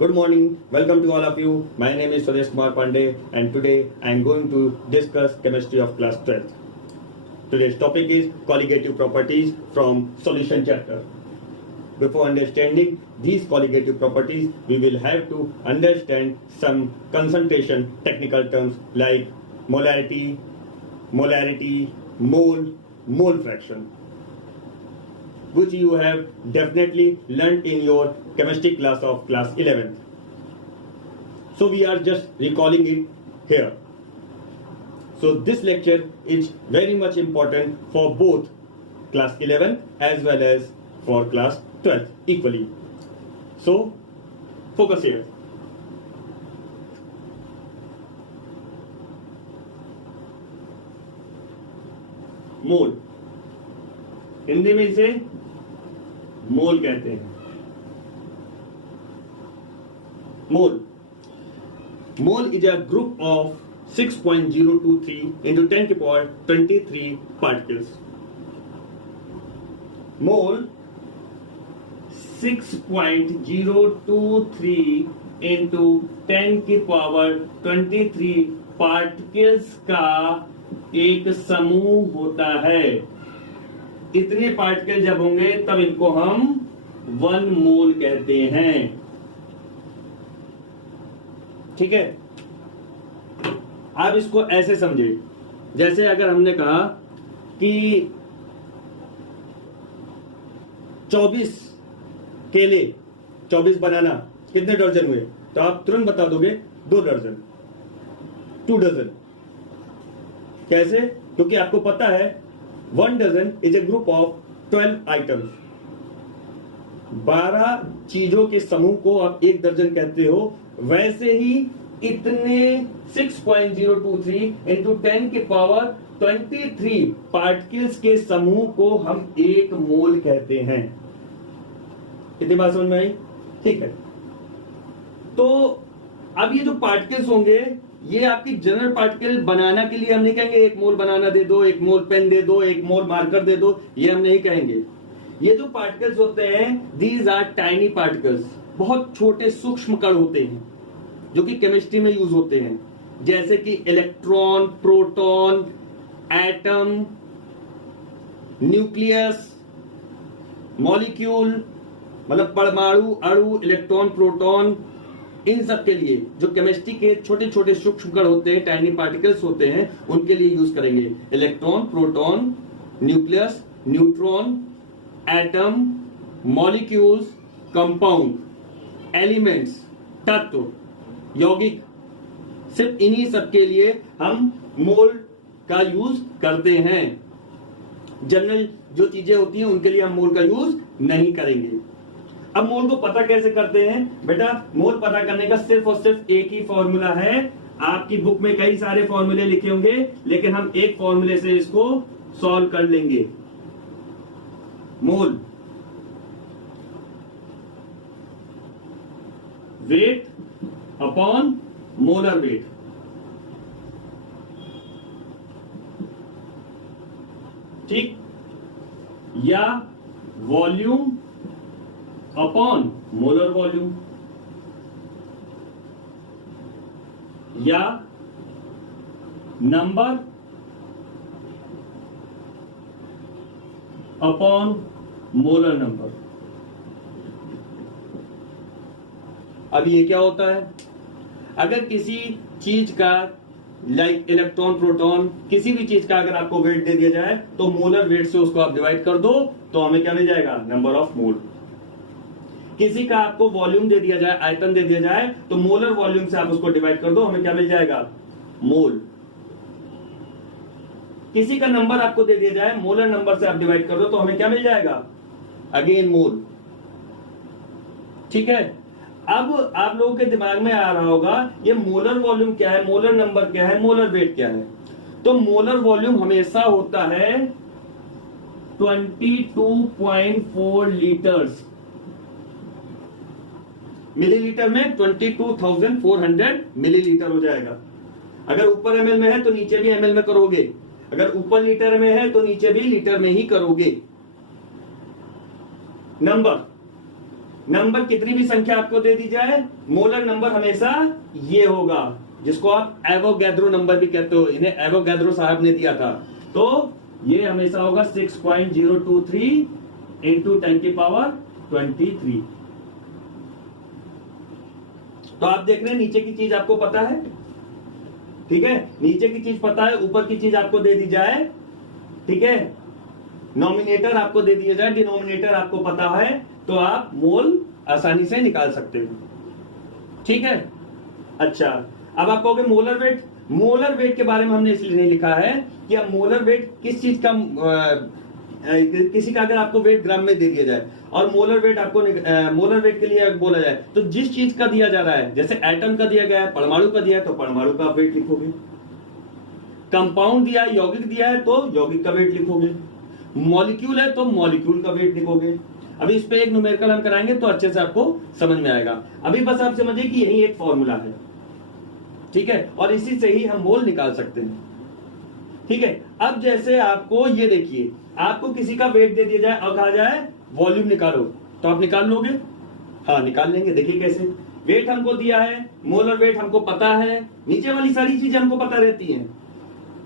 Good morning. Welcome to all of you. My name is Suresh Kumar Pandey and today I am going to discuss chemistry of class 12th. Today's topic is colligative properties from solution chapter. Before understanding these colligative properties, we will have to understand some concentration technical terms like molarity, mole, mole fraction, which you have definitely learnt in your chemistry class of class 11th. So we are just recalling it here. So this lecture is very much important for both class 11 as well as for class 12 equally. So focus here. मोल, हिंदी में इसे मोल कहते हैं. Mole is a group of 6.023 into 10 to the power 23 particles. Mole 6.023 into 10 की power 23 particles का एक समूह होता है. इतने पार्टिकल जब होंगे तब इनको हम 1 मोल कहते हैं. ठीक है, आप इसको ऐसे समझे, जैसे अगर हमने कहा कि 24 केले, 24 बनाना कितने दर्जन हुए, तो आप तुरंत बता दोगे 2 दर्जन, 2 डजन. कैसे? क्योंकि आपको पता है 1 dozen is a group of 12 items. 12 चीजों के समूह को आप 1 दर्जन कहते हो. वैसे ही इतने 6.023 इंटू 10 की पावर 23 पार्टिकल्स के समूह को हम 1 मोल कहते हैं. इतनी बात समझ में आई? ठीक है. तो अब ये जो पार्टिकल्स होंगे, ये आपकी जनरल पार्टिकल बनाना के लिए हम नहीं कहेंगे 1 मोल बनाना दे दो, 1 मोल पेन दे दो, 1 मोल मार्कर दे दो, ये हम नहीं कहेंगे. ये जो पार्टिकल्स होते हैं, दीज आर टाइनी पार्टिकल्स. बहुत छोटे सूक्ष्म कण होते हैं जो कि केमिस्ट्री में यूज होते हैं, जैसे कि electron, proton, atom, nucleus, molecule, मतलब परमाणु, अणु, इलेक्ट्रॉन, प्रोटॉन. इन सब के लिए जो केमिस्ट्री के छोटे छोटे सूक्ष्म कण होते हैं, टाइनी पार्टिकल्स होते हैं, उनके लिए यूज करेंगे electron, proton, nucleus, neutron, atom, molecules, compound, elements, तत्व, यौगिक. सिर्फ इन्हीं सब के लिए हम मोल का यूज करते हैं. जनरल जो चीजें होती हैं उनके लिए हम मोल का यूज नहीं करेंगे. अब मोल को पता कैसे करते हैं? बेटा, मोल पता करने का सिर्फ और सिर्फ एक ही फॉर्मूला है. आपकी बुक में कई सारे फॉर्मूले लिखे होंगे, लेकिन हम एक फॉर्मूले से इसको सॉल्व कर लेंगे. मोल वेट अपॉन मोलर वेट. ठीक, या वॉल्यूम अपॉन मोलर वॉल्यूम, या नंबर अपॉन मोलर नंबर. अब ये क्या होता है? अगर किसी चीज का लाइक इलेक्ट्रॉन, प्रोटॉन, किसी भी चीज का अगर आपको वेट दे दिया जाए तो मोलर वेट से उसको आप डिवाइड कर दो तो हमें क्या मिल जाएगा? Number of mole. किसी का आपको वॉल्यूम दे दिया जाए, आयतन दे दिया जाए, तो मोलर वॉल्यूम से आप उसको डिवाइड कर दो, हमें क्या मिल जाएगा? मोल. किसी का नंबर आपको दे दिया जाए, मोलर नंबर से आप डिवाइड कर दो तो हमें क्या मिल जाएगा? अगेन मोल. ठीक है. अब आप लोगों के दिमाग में आ रहा होगा ये मोलर वॉल्यूम क्या है, मोलर नंबर क्या है, मोलर वेट क्या है. तो मोलर वॉल्यूम हमेशा होता है 22.4 लीटर्स. मिलीलीटर में 22,400 मिलीलीटर हो जाएगा. अगर ऊपर एमएल में है तो नीचे भी एमएल में करोगे, अगर ऊपर लीटर में है तो नीचे भी लीटर में ही करोगे. नंबर नंबर कितनी भी संख्या आपको दे दी जाए, मोलर नंबर हमेशा ये होगा, जिसको आप एवोगैड्रो नंबर भी कहते हो, इन्हें एवोगैड्रो साहब ने दिया था। तो ये हमेशा होगा 6.023 इंटू 10⁻23। तो आप देख रहे हैं नीचे की चीज आपको पता है, ठीक है, नीचे की चीज पता है, ऊपर की चीज आपको दे दी जाए, ठीक है, नॉमिनेटर आपको दे दिया जाए, डिनोमिनेटर आपको पता है, तो आप मोल आसानी से निकाल सकते हो, ठीक है। अच्छा, अब आप कहोगे मोलर वेट, मोलर वेट के बारे में हमने इसलिए नहीं लिखा है कि अब मोलर वेट किस चीज का, किसी का अगर आपको वेट ग्राम में दे दिया जाए और मोलर वेट आपको मोलर वेट के लिए बोला जाए, तो जिस चीज का दिया जा रहा है, जैसे एटम का दिया गया है, परमाणु का दिया है, तो परमाणु का आप वेट लिखोगे, कंपाउंड दिया है, यौगिक दिया है, तो यौगिक का वेट लिखोगे, मॉलिक्यूल है तो मॉलिक्यूल का वेट लिखोगे। अभी इस पे एक न्यूमेरिकल हम कराएंगे तो अच्छे से आपको समझ में आएगा। अभी बस आप समझिए कि यही एक फॉर्मूला है, ठीक है, और इसी से ही हम मोल निकाल सकते हैं, ठीक है। अब जैसे आपको ये देखिए, आपको किसी का वेट दे दिया जाए और कहा जाए वॉल्यूम निकालो, तो आप निकाल लोगे? हाँ, निकाल लेंगे। देखिए कैसे, वेट हमको दिया है, मोलर वेट हमको पता है, नीचे वाली सारी चीजें हमको पता रहती हैं।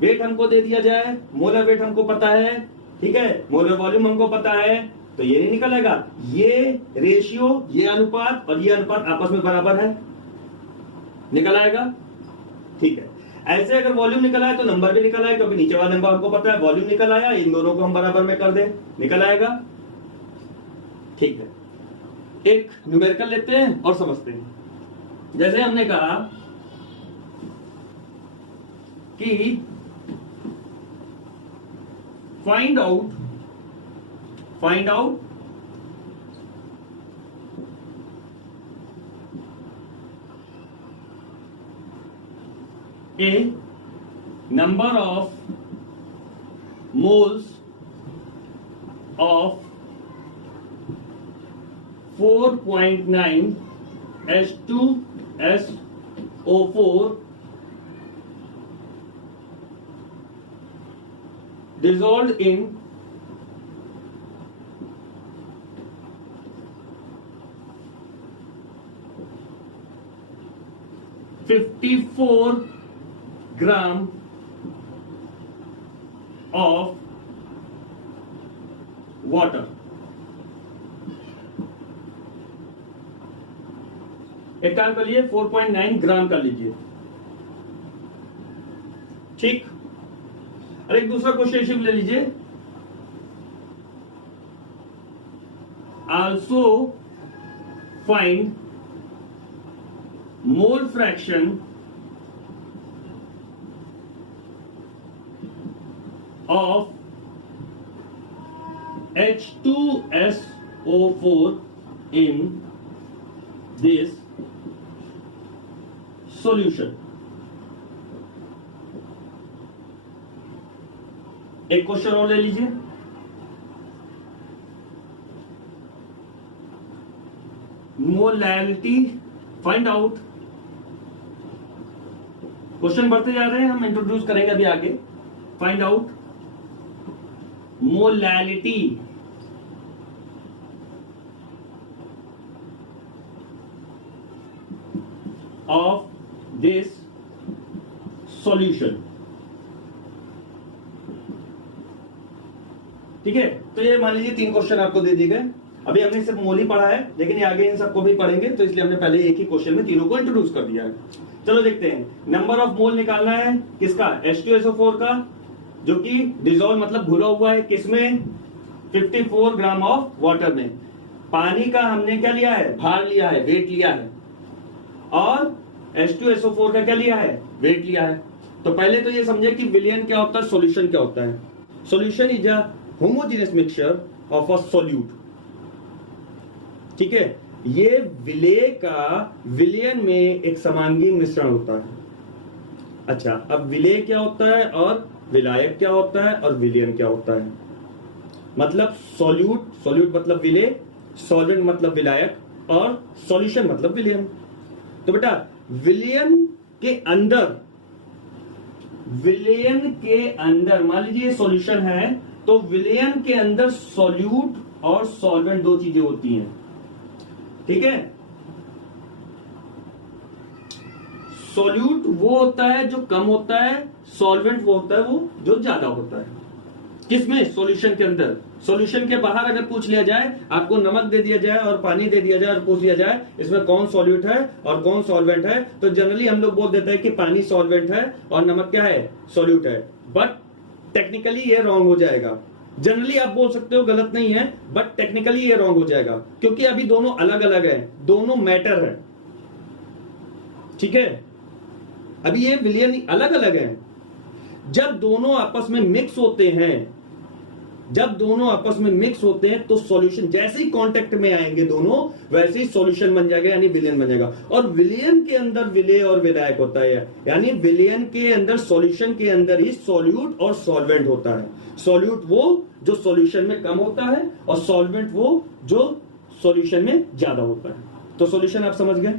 वेट हमको दे दिया जाए, मोलर वेट हमको पता है, ठीक है, मोलर वॉल्यूम हमको पता है, तो ये नहीं निकल आएगा। ये रेशियो, ये अनुपात और ये अनुपात आपस में बराबर है, निकल आएगा, ठीक है। ऐसे अगर वॉल्यूम निकल आए तो नंबर भी निकल आए, क्योंकि नीचे वाला नंबर हमको पता है, वॉल्यूम निकल आया, इन दोनों को हम बराबर में कर दें, निकल आएगा, ठीक है। एक न्यूमेरिकल लेते हैं और समझते हैं। जैसे हमने कहा कि find out a number of moles of 4.9 H2SO4 dissolved in 54 gram of water. एक काम कर लीजिए, 4.9 ग्राम कर लीजिए, ठीक। और एक दूसरा क्वेश्चन ले लीजिए, also find mole fraction of H2SO4 in this solution। एक क्वेश्चन और ले लीजिए, मोलैलिटी फाइंड आउट। क्वेश्चन बढ़ते जा रहे हैं, हम इंट्रोड्यूस करेंगे अभी आगे। Find out molality of this solution, ठीक है। तो ये मान लीजिए 3 क्वेश्चन आपको दे दिए गए। अभी हमने सिर्फ मोल ही पढ़ा है, लेकिन ये आगे इन सबको भी पढ़ेंगे, तो इसलिए हमने पहले एक ही क्वेश्चन में तीनों को इंट्रोड्यूस कर दिया है। चलो देखते हैं, नंबर ऑफ मोल निकालना है किसका, H2SO4 का, जो कि डिजोल्व मतलब घुला हुआ है किसमें, 54 ग्राम ऑफ वाटर में। पानी का हमने क्या लिया है, भार लिया है, वेट लिया है, और H2SO4 का क्या लिया है, वेट लिया है। तो पहले तो ये समझे कि विलयन क्या होता है, सॉल्यूशन क्या होता है। Solution is a homogeneous mixture of a solute, ठीक है। ये विलेय का विलयन में एक समांगी मिश्रण होता है। अच्छा, अब विलेय क्या होता है और विलायक क्या होता है और विलयन क्या होता है। मतलब सॉल्यूट, सॉल्यूट मतलब विलेय, सॉल्वेंट मतलब विलायक, और सॉल्यूशन मतलब विलयन। तो बेटा विलयन के अंदर मान लीजिए सॉल्यूशन है, तो विलयन के अंदर सॉल्यूट और सॉल्वेंट दो चीजें होती हैं। ठीक है। सॉल्यूट वो होता है जो कम होता है, सॉल्वेंट वो होता है वो जो ज्यादा होता है। किसमें? सॉल्यूशन के अंदर। सॉल्यूशन के बाहर अगर पूछ लिया जाए, आपको नमक दे दिया जाए और पानी दे दिया जाए और पूछ लिया जाए इसमें कौन सॉल्यूट है और कौन सॉल्वेंट है, तो जनरली हम लोग बोल देते हैं कि पानी सॉल्वेंट है और नमक क्या है? सॉल्यूट है। बट टेक्निकली ये रॉन्ग हो जाएगा। जनरली आप बोल सकते हो गलत नहीं है, बट टेक्निकली ये रॉन्ग हो जाएगा, क्योंकि अभी दोनों अलग अलग है, दोनों मैटर है। ठीक है, अभी ये विलयन अलग अलग है। जब दोनों आपस में मिक्स होते हैं, जब दोनों आपस में मिक्स होते हैं तो सॉल्यूशन जैसे ही कांटेक्ट में आएंगे दोनों, वैसे ही सॉल्यूशन बन जाएगा, यानी विलयन बन जाएगा। और विलयन के अंदर विलेय और विलायक होता है, यानी विलयन के अंदर, सॉल्यूशन के अंदर ही सॉल्यूट और सॉल्वेंट होता है। सॉल्यूट वो जो सॉल्यूशन में कम होता है और सॉल्वेंट वो जो सॉल्यूशन में ज्यादा होता है। तो सॉल्यूशन आप समझ गए।